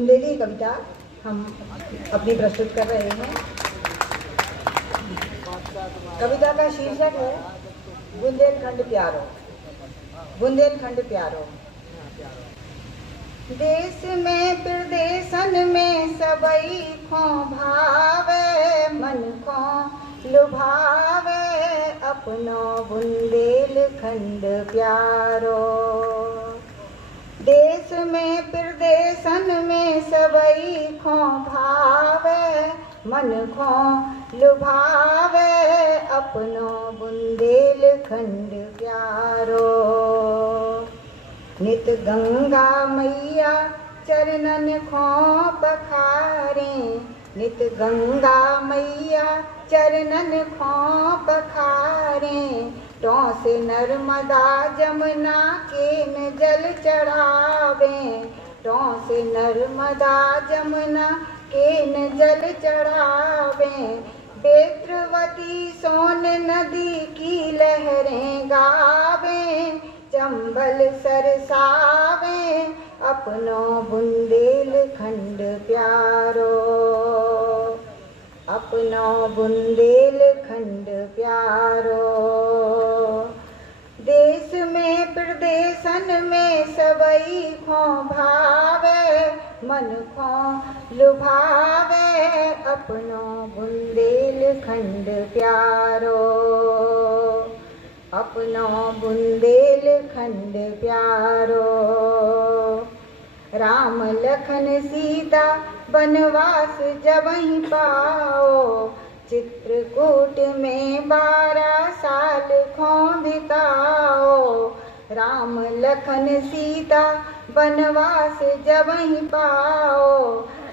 बुंदेली कविता हम अपनी प्रस्तुत कर रहे हैं। कविता का शीर्षक है बुंदेलखंड प्यारो। बुंदेलखंड प्यारो। देश में प्रदेशन में सबई खो भावे, मन को लुभावे अपनो बुंदेलखंड प्यारो। देश में प्रदेशन में सबई खो भावे, मन को लुभावे अपनो बुंदेलखंड प्यारो। नित गंगा मैया चरणन को पखारे, नित गंगा मैया चरणन को पखारे। तो से नर्मदा जमुना के न जल चढ़ावे, तो से नर्मदा जमुना के न जल चढ़ावे। बेत्रवती सोन नदी की लहरें गावे, चंबल सरसावे अपनो बुंदेलखंड प्यारो, अपनो बुंदेलखंड प्यारो। देश में प्रदेशन में सबई खो भावे, मन को लुभावे अपनो बुंदेलखंड प्यारो, अपनो बुंदेलखंड प्यारो। राम लखन सीता बनवास जबहि पाओ, चित्रकूट में 12 साल खो बिताओ। राम लखन सीता बनवास जबहि पाओ,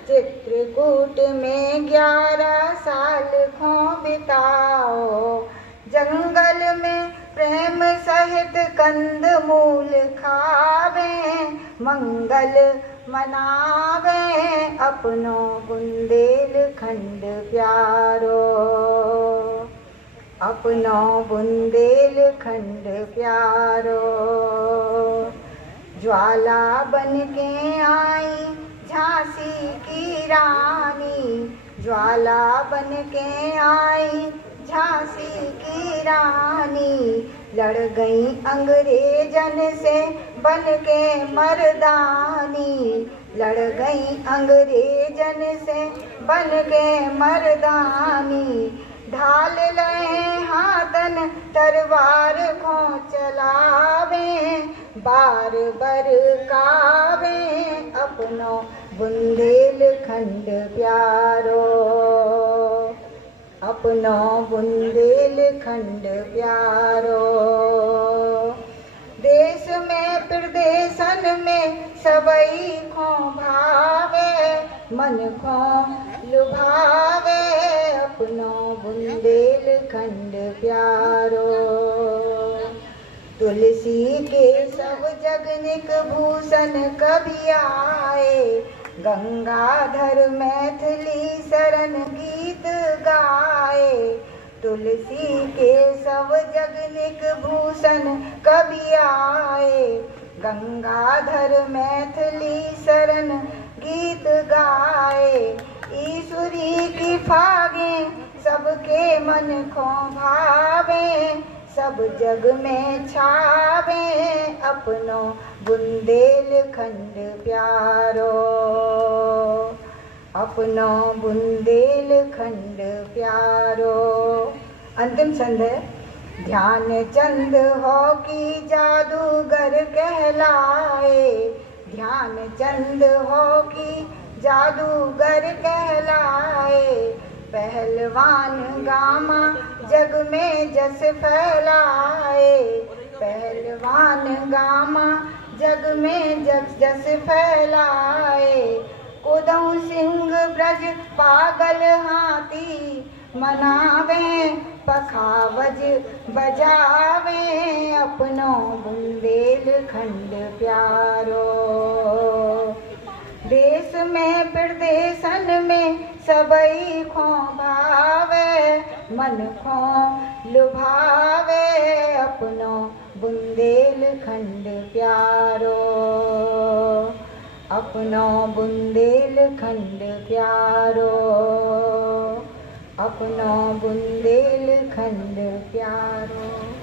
चित्रकूट में 11 साल खो बिताओ। जंगल में प्रेम सहित कंद मूल खावे, मंगल मनावे अपनो बुंदेलखंड प्यारो, अपनो बुंदेलखंड प्यारो। ज्वाला बन के आई झांसी की रानी, ज्वाला बन के आई झांसी की रानी। लड़ गई अंग्रेजन से बन के मर्दानी, लड़ गई अंग्रेजन से बन के मर्दानी। ढाल लए हाथन तलवार को चलावे, बार बरकावे अपनो बुंदेलखंड प्यारो, अपनो बुंदेलखंड प्यारो। देश में प्रदेशन में सबई खो भावे, मन को लुभावे अपनो बुंदेलखंड प्यारो। तुलसी के सब जगनिक भूषण कभी आए, गंगाधर मैथिली शरण गीत गाए। तुलसी के सब जगनिक भूषण कभी आए, गंगाधर मैथिली शरण गीत गाए। ईश्वरी की फागे सबके मन को भावे, सब जग में छावे अपनो बुंदेलखंड प्यारो, अपनो बुंदेलखंड प्यारो। अंतिम छंद है ध्यानचंद हो की जादूगर कहलाए, ध्यानचंद हो की जादूगर कहलाए। पहलवान गामा जग में जस फैलाए, पहलवान गामा जग में जस फैलाए। कोदऊ सिंह ब्रज पागल हाथी मनावे, पखावज बजावे अपनो बुंदेलखंड प्यारो। देश में प्रदेशन में सबई खो भावे, मन को लुभावे अपनो बुंदेलखंड प्यारो। अपनो बुंदेलखंड प्यारो, अपनो बुंदेलखंड प्यारो।